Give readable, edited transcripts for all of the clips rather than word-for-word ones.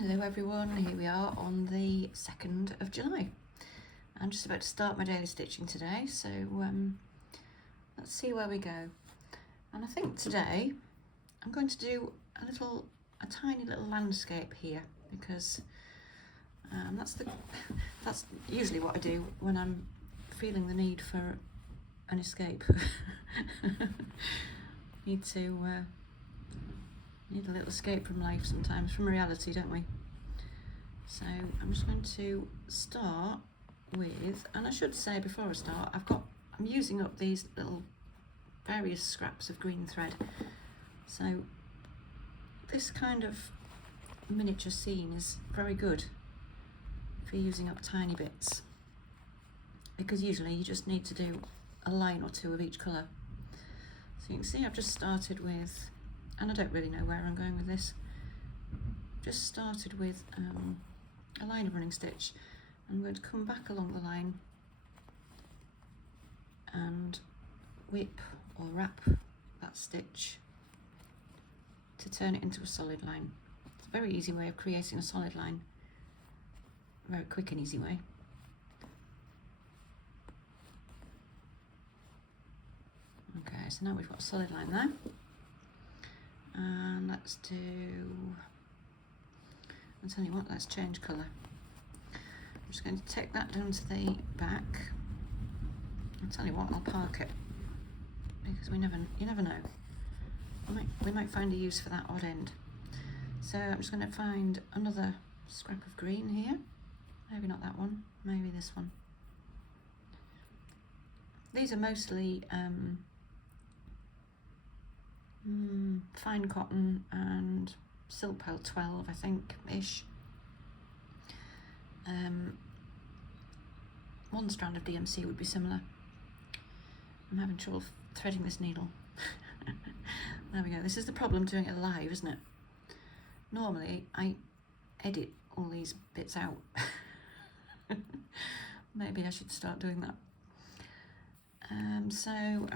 Hello everyone, here we are on the 2nd of July. I'm just about to start my daily stitching today, so let's see where we go. And I think today I'm going to do a tiny little landscape here, because that's usually what I do when I'm feeling the need for an escape. Need a little escape from life sometimes, from reality, don't we? So I'm just going to start with, and I should say before I start, I'm using up these little various scraps of green thread. So this kind of miniature scene is very good for using up tiny bits, because usually you just need to do a line or two of each colour. So you can see I've just started with, and I don't really know where I'm going with this, just started with a line of running stitch. I'm going to come back along the line and whip or wrap that stitch to turn it into a solid line. It's a very easy way of creating a solid line, a very quick and easy way. Okay, so now we've got a solid line there. And let's tell you what, let's change colour. I'm just going to take that down to the back. I'll tell you what, I'll park it, because you never know. We might find a use for that odd end. So I'm just going to find another scrap of green here. Maybe not that one, maybe this one. These are mostly fine cotton and silk pearl 12, I think, ish. One strand of DMC would be similar. I'm having trouble threading this needle. There we go. This is the problem doing it live, isn't it? Normally I edit all these bits out. Maybe I should start doing that. So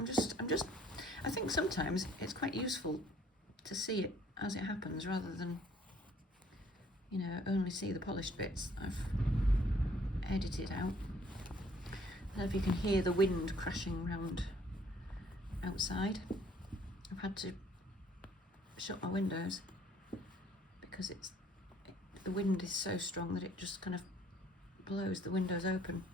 I think sometimes it's quite useful to see it as it happens, rather than, only see the polished bits I've edited out. I don't know if you can hear the wind crashing around outside. I've had to shut my windows because the wind is so strong that it just kind of blows the windows open.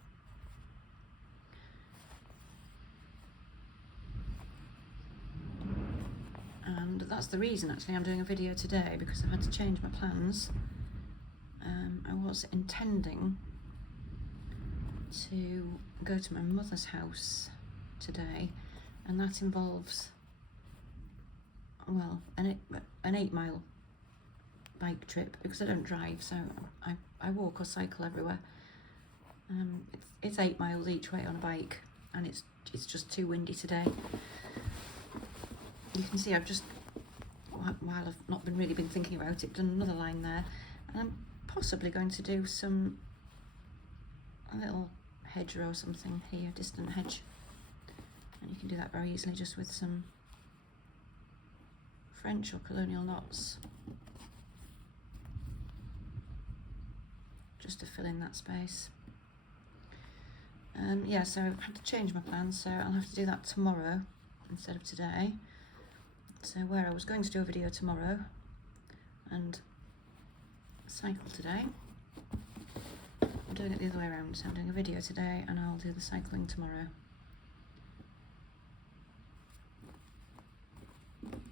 And that's the reason actually I'm doing a video today, because I've had to change my plans. I was intending to go to my mother's house today, and that involves, well, an 8-mile bike trip, because I don't drive, so I walk or cycle everywhere. It's 8 miles each way on a bike, and it's just too windy today. You can see I've just, while I've not really been thinking about it, done another line there, and I'm possibly going to do a little hedgerow or something here, distant hedge, and you can do that very easily just with some French or colonial knots, just to fill in that space. Yeah, so I've had to change my plans, so I'll have to do that tomorrow instead of today. So where I was going to do a video tomorrow and cycle today, I'm doing it the other way around. So I'm doing a video today and I'll do the cycling tomorrow.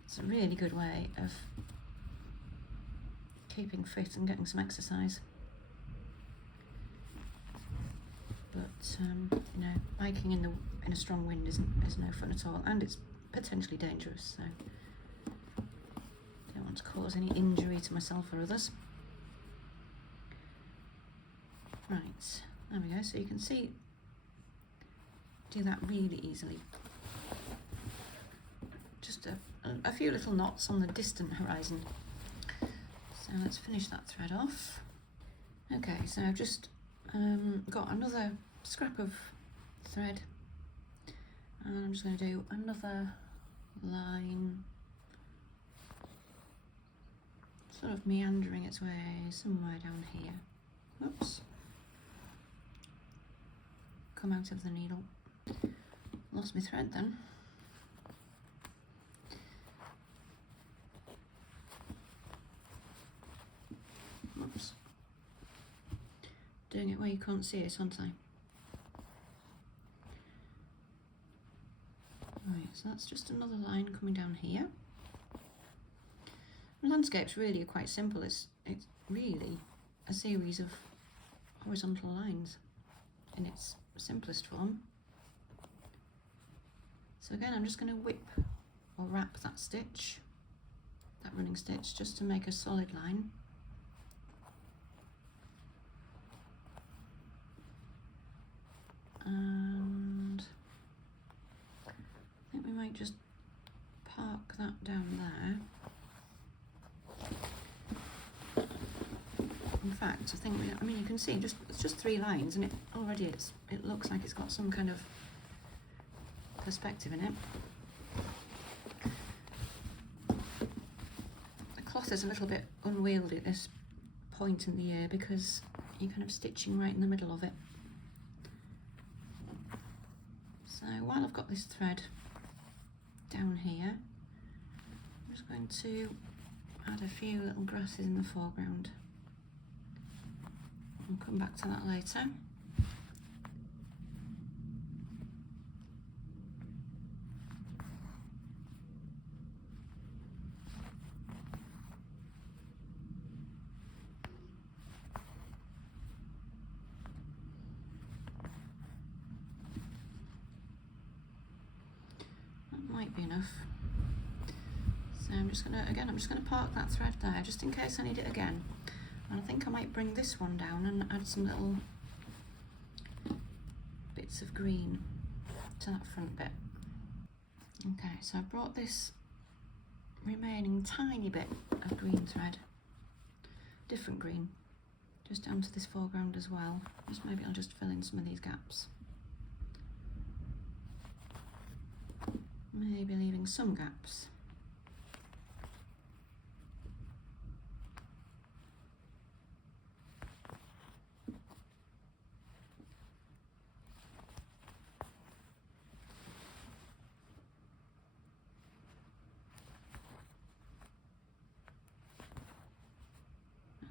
It's a really good way of keeping fit and getting some exercise. But biking in a strong wind is no fun at all, and it's potentially dangerous, so don't want to cause any injury to myself or others. Right, there we go. So you can see, do that really easily. Just a few little knots on the distant horizon. So let's finish that thread off. Okay, so I've just got another scrap of thread, and I'm just going to do another line sort of meandering its way somewhere down here. Oops. Come out of the needle. Lost my thread then. Oops. Doing it where you can't see it, aren't I? Right, so that's just another line coming down here. The landscape's really quite simple. It's really a series of horizontal lines in its simplest form. So again, I'm just going to whip or wrap that stitch, that running stitch, just to make a solid line. And I think we might just park that down there. In fact, I mean, you can see it's just 3 lines, and it looks like it's got some kind of perspective in it. The cloth is a little bit unwieldy at this point in the year because you're kind of stitching right in the middle of it. So while I've got this thread down here, I'm just going to add a few little grasses in the foreground. I'll come back to that later. That might be enough. So I'm just gonna park that thread there just in case I need it again. And I think I might bring this one down and add some little bits of green to that front bit. Okay, so I've brought this remaining tiny bit of green thread, different green, just down to this foreground as well. Maybe I'll just fill in some of these gaps. Maybe leaving some gaps.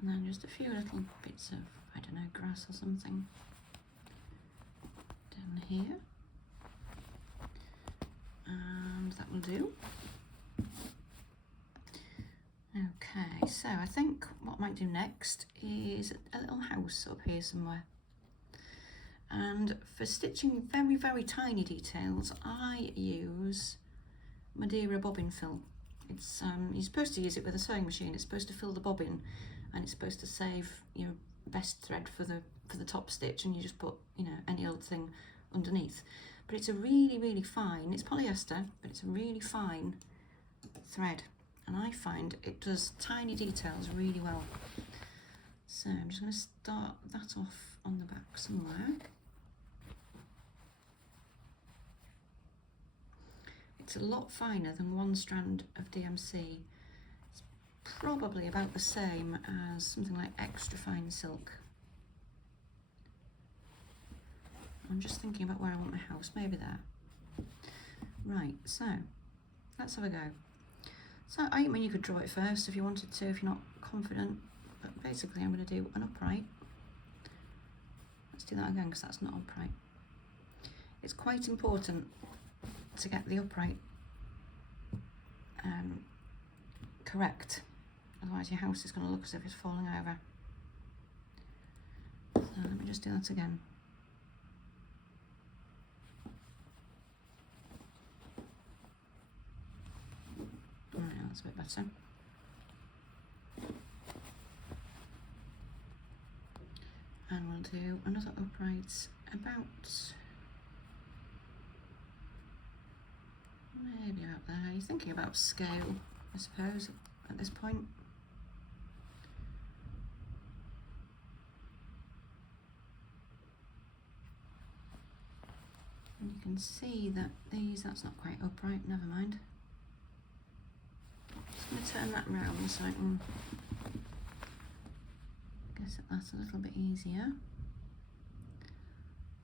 And then just a few little bits of, I don't know, grass or something down here. And that will do. Okay, so I think what I might do next is a little house up here somewhere. And for stitching very, very tiny details, I use Madeira Bobbinfil. It's you're supposed to use it with a sewing machine. It's supposed to fill the bobbin, and it's supposed to save your best thread for the top stitch, and you just put, you know, any old thing underneath. But it's a really, really fine, it's polyester, but it's a really fine thread, and I find it does tiny details really well. So I'm just going to start that off on the back somewhere. It's a lot finer than one strand of DMC. It's probably about the same as something like extra fine silk. I'm just thinking about where I want my house, maybe there. Right, so let's have a go. So I mean, you could draw it first if you wanted to, if you're not confident, but basically I'm going to do an upright. Let's do that again because that's not upright. It's quite important to get the upright correct, otherwise your house is going to look as if it's falling over. So let me just do that again. Right, that's a bit better. And we'll do another upright about maybe about there. You're thinking about scale, I suppose, at this point. And you can see that that's not quite upright, never mind. Just going to turn that round so I can Is that's a little bit easier.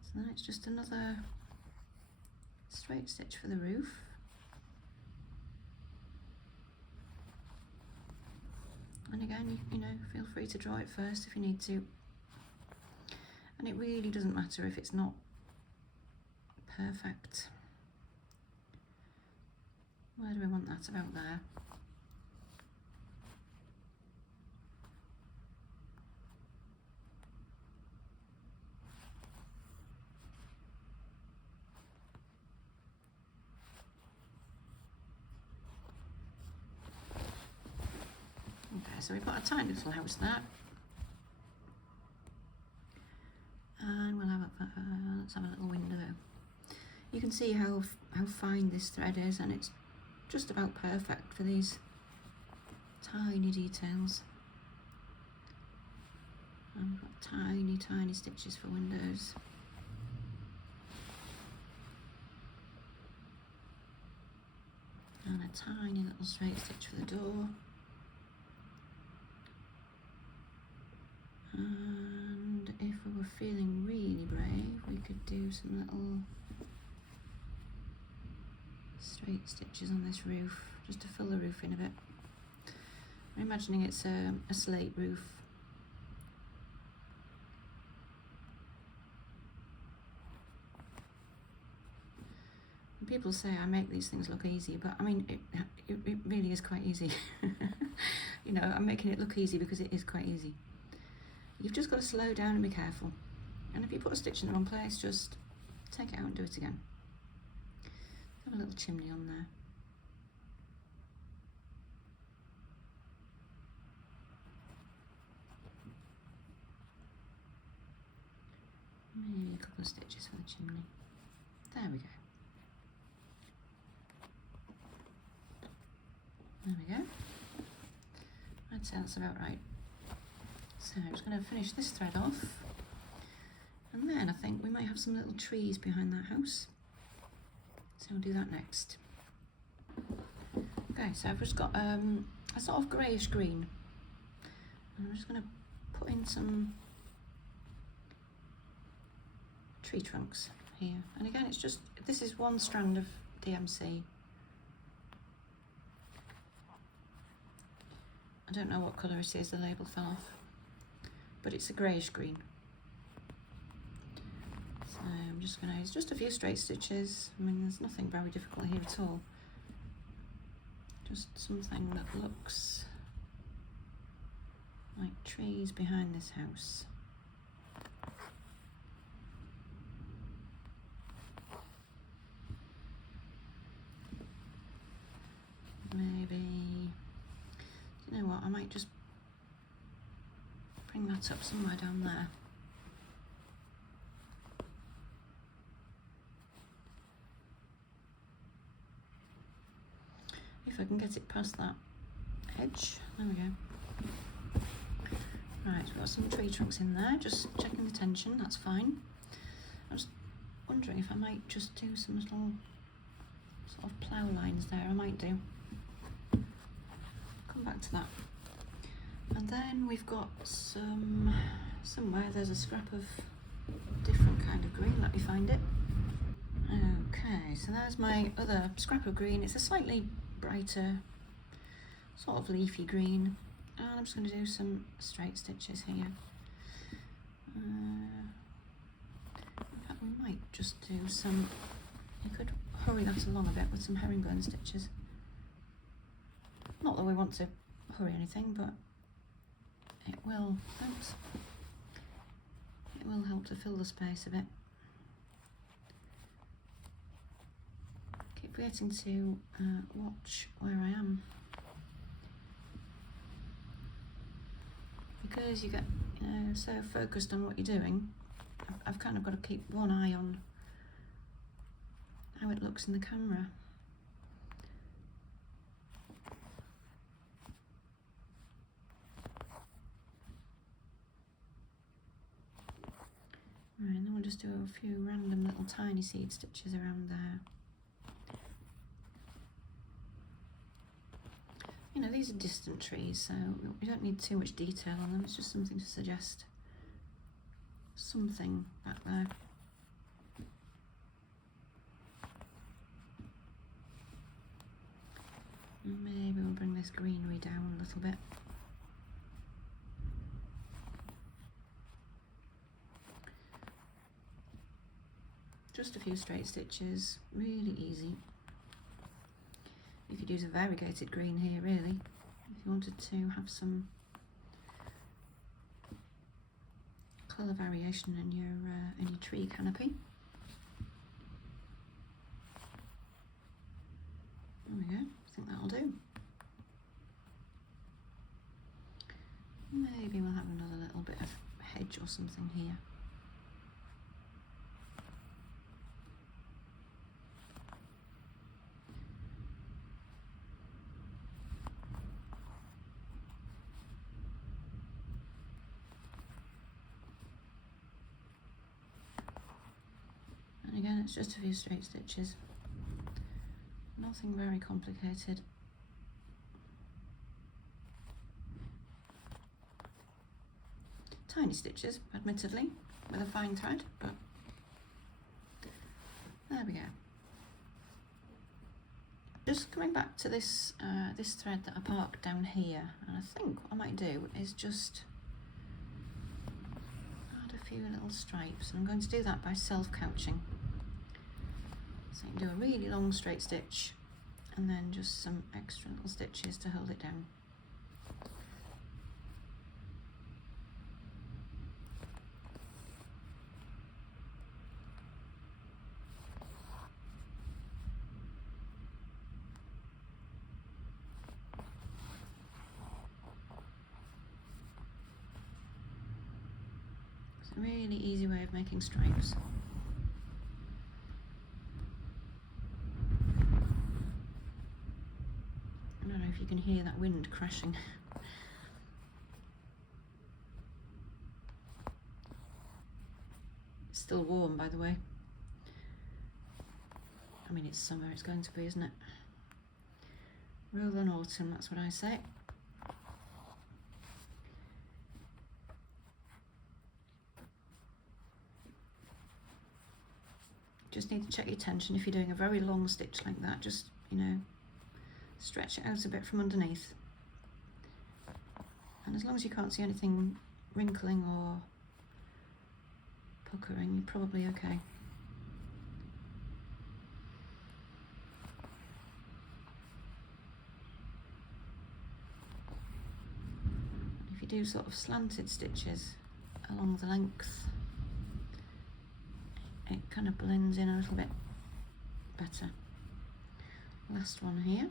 So then it's just another straight stitch for the roof. And again, you know, feel free to draw it first if you need to. And it really doesn't matter if it's not perfect. Where do we want that? About there. Okay, so we've got a tiny little house there. And we'll have let's have a little window. You can see how fine this thread is, and it's just about perfect for these tiny details. And we've got tiny stitches for windows. And a tiny little straight stitch for the door. And if we were feeling really brave, we could do some little straight stitches on this roof, just to fill the roof in a bit. I'm imagining it's a slate roof. And people say I make these things look easy, but I mean, it really is quite easy. You know, I'm making it look easy because it is quite easy. You've just got to slow down and be careful. And if you put a stitch in the wrong place, just take it out and do it again. Have a little chimney on there. Maybe a couple of stitches for the chimney. There we go. There we go. I'd say that's about right. So I'm just going to finish this thread off, and then I think we might have some little trees behind that house, so we'll do that next. Okay, so I've just got a sort of greyish green, and I'm just going to put in some tree trunks here, and again it's just, this is one strand of DMC. I don't know what colour it is, the label fell off, but it's a greyish green. So I'm just going to use just a few straight stitches. I mean, there's nothing very difficult here at all. Just something that looks like trees behind this house. Maybe, you know what, I might just bring that up somewhere down there. If I can get it past that edge. There we go. Right, we've got some tree trunks in there, just checking the tension, that's fine. I was wondering if I might just do some little sort of plough lines there. I might do. Come back to that. And then we've got somewhere there's a scrap of different kind of green. Let me find it. Okay, so there's my other scrap of green. It's a slightly brighter, sort of leafy green. And I'm just going to do some straight stitches here. In fact, we might just do some, you could hurry that along a bit with some herringbone stitches. Not that we want to hurry anything, but it will help to fill the space a bit. Keep forgetting to watch where I am, because you get so focused on what you're doing. I've kind of got to keep one eye on how it looks in the camera. Right, and then we'll just do a few random little tiny seed stitches around there. You know, these are distant trees, so we don't need too much detail on them. It's just something to suggest something back there. Maybe we'll bring this greenery down a little bit. Just a few straight stitches, really easy. You could use a variegated green here, really, if you wanted to have some colour variation in your tree canopy. There we go, I think that'll do. Maybe we'll have another little bit of hedge or something here. And again, it's just a few straight stitches. Nothing very complicated. Tiny stitches, admittedly, with a fine thread, but there we go. Just coming back to this this thread that I parked down here, and I think what I might do is just add a few little stripes. And I'm going to do that by self-couching. So you can do a really long straight stitch and then just some extra little stitches to hold it down. It's a really easy way of making stripes. I don't know if you can hear that wind crashing. It's still warm, by the way. I mean, it's summer, it's going to be, isn't it? Rolling autumn, that's what I say. Just need to check your tension if you're doing a very long stitch like that. Just, you know, stretch it out a bit from underneath. And as long as you can't see anything wrinkling or puckering, you're probably okay. If you do sort of slanted stitches along the length, it kind of blends in a little bit better. Last one here.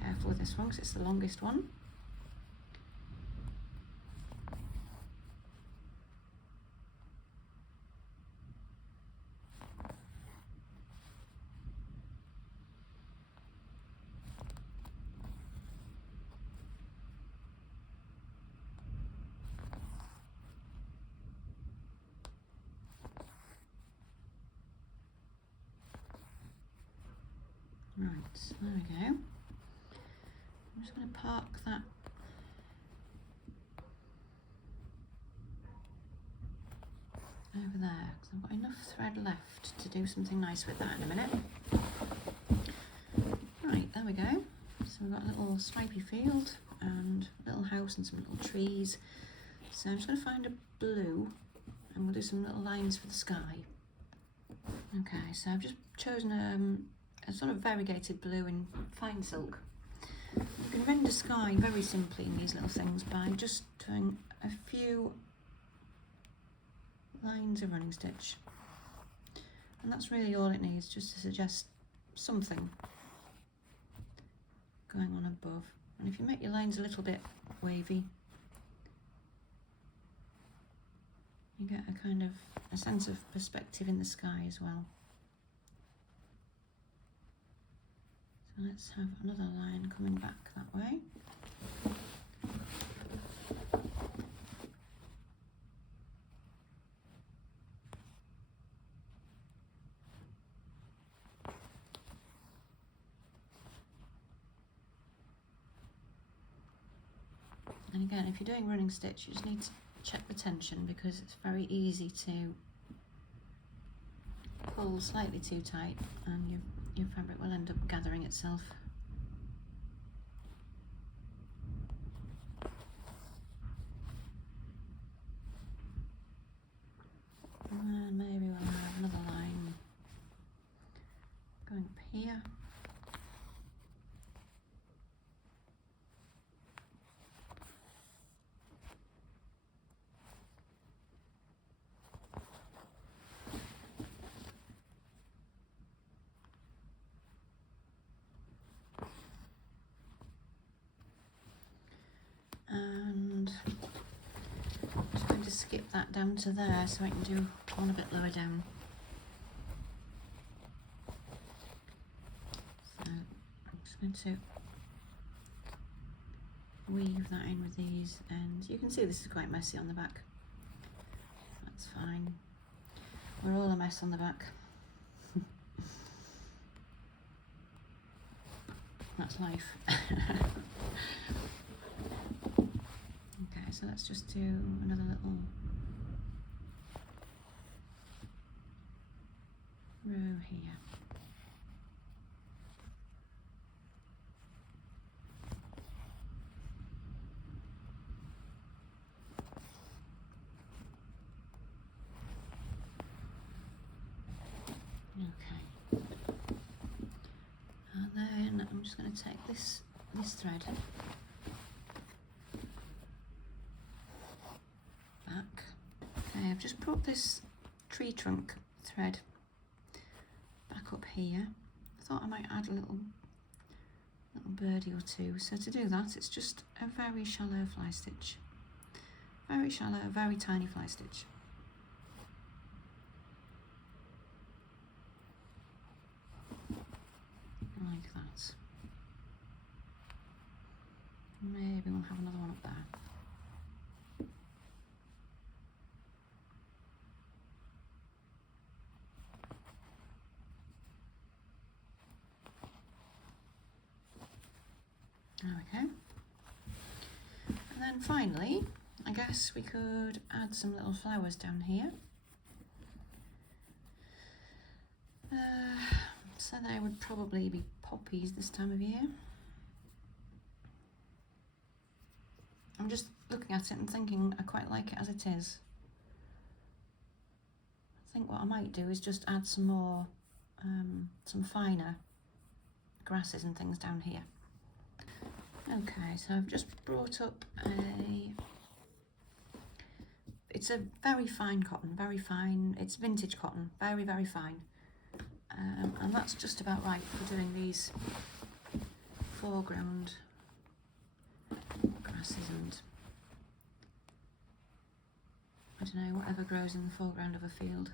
Careful with this one because it's the longest one. Right, so there we go. I'm just going to park that over there because I've got enough thread left to do something nice with that in a minute. Right, there we go. So we've got a little stripy field and a little house and some little trees. So I'm just going to find a blue and we'll do some little lines for the sky. Okay, so I've just chosen a sort of variegated blue in fine silk. You can render sky very simply in these little things by just doing a few lines of running stitch. And that's really all it needs, just to suggest something going on above. And if you make your lines a little bit wavy, you get a kind of a sense of perspective in the sky as well. So let's have another line coming back that way. And again, if you're doing running stitch, you just need to check the tension, because it's very easy to pull slightly too tight and your fabric will end up gathering itself. And maybe we'll have another line going up here. And I'm just going to skip that down to there so I can do one a bit lower down. So I'm just going to weave that in with these ends. You can see this is quite messy on the back. That's fine. We're all a mess on the back. That's life. Okay, so let's just do another little row here. Okay. And then I'm just going to take this thread back. Okay, I've just brought this tree trunk thread back up here. I thought I might add a little birdie or two. So to do that, it's just a very shallow fly stitch. Very shallow, very tiny fly stitch. Like that. Maybe we'll have another one up there. There we go. And then finally, I guess we could add some little flowers down here. So they would probably be poppies this time of year. I'm just looking at it and thinking I quite like it as it is. I think what I might do is just add some more, some finer grasses and things down here. Okay, so I've just brought up it's a very fine cotton, very fine, it's vintage cotton, very, very fine. And that's just about right for doing these foreground grasses and, I don't know, whatever grows in the foreground of a field.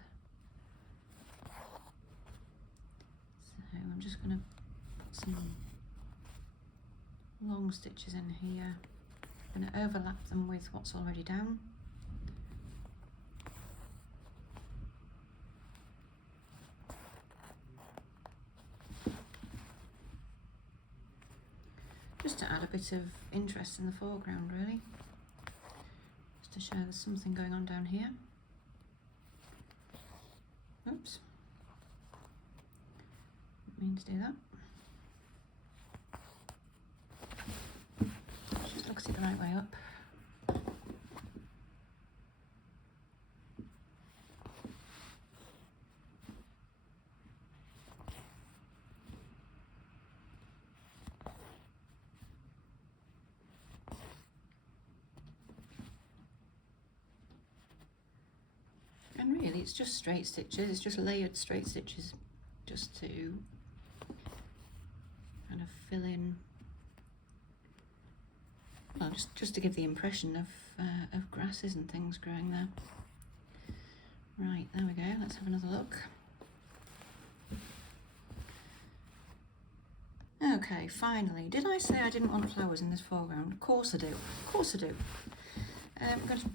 So I'm just going to put some long stitches in here. I'm going to overlap them with what's already down. Just to add a bit of interest in the foreground, really. Just to show there's something going on down here. Oops. Didn't mean to do that. Just looks it the right way up. And really it's just straight stitches, it's just layered straight stitches, just to kind of fill in, well, just to give the impression of grasses and things growing there. Right, there we go, let's have another look. Okay, finally, did I say I didn't want flowers in this foreground? Of course I do, of course I do. I'm going to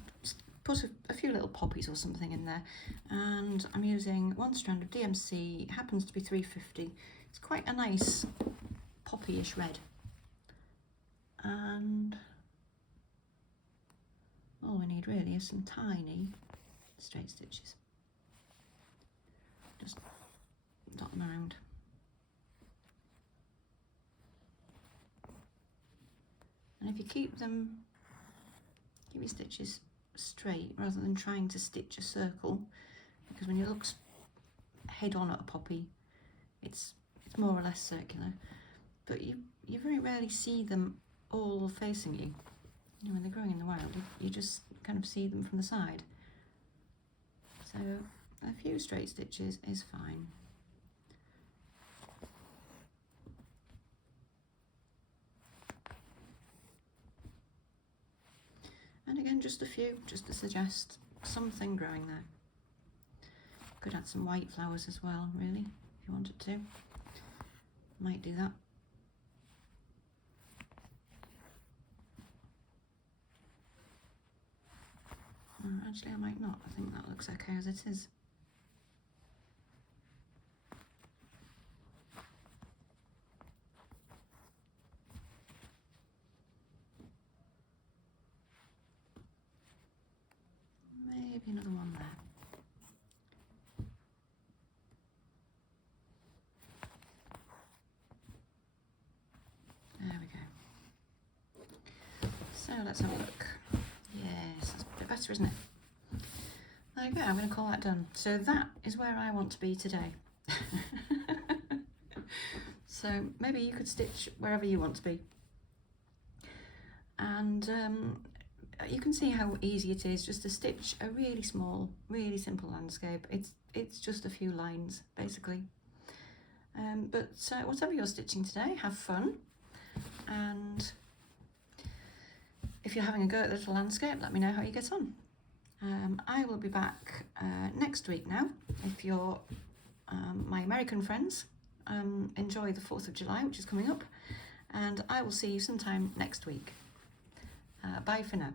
put a few little poppies or something in there, and I'm using one strand of DMC. It happens to be 350. It's quite a nice poppy-ish red, and need really is some tiny straight stitches. Just dot them around. And if you keep your stitches straight rather than trying to stitch a circle, because when you look head on at a poppy, it's more or less circular, but you very rarely see them all facing you. You know, when they're growing in the wild, you just kind of see them from the side. So a few straight stitches is fine. And again, just a few, just to suggest something growing there. Could add some white flowers as well, really, if you wanted to. Might do that. Actually, I might not. I think that looks okay as it is. Maybe another one there. There we go. So let's have a look. Yes, that's a bit better, isn't it? There you go, I'm going to call that done. So that is where I want to be today. So maybe you could stitch wherever you want to be. And you can see how easy it is just to stitch a really small, really simple landscape. It's just a few lines, basically. But whatever you're stitching today, have fun. And if you're having a go at the little landscape, let me know how you get on. I will be back next week now. If you're my American friends, enjoy the 4th of July, which is coming up, and I will see you sometime next week. Bye for now.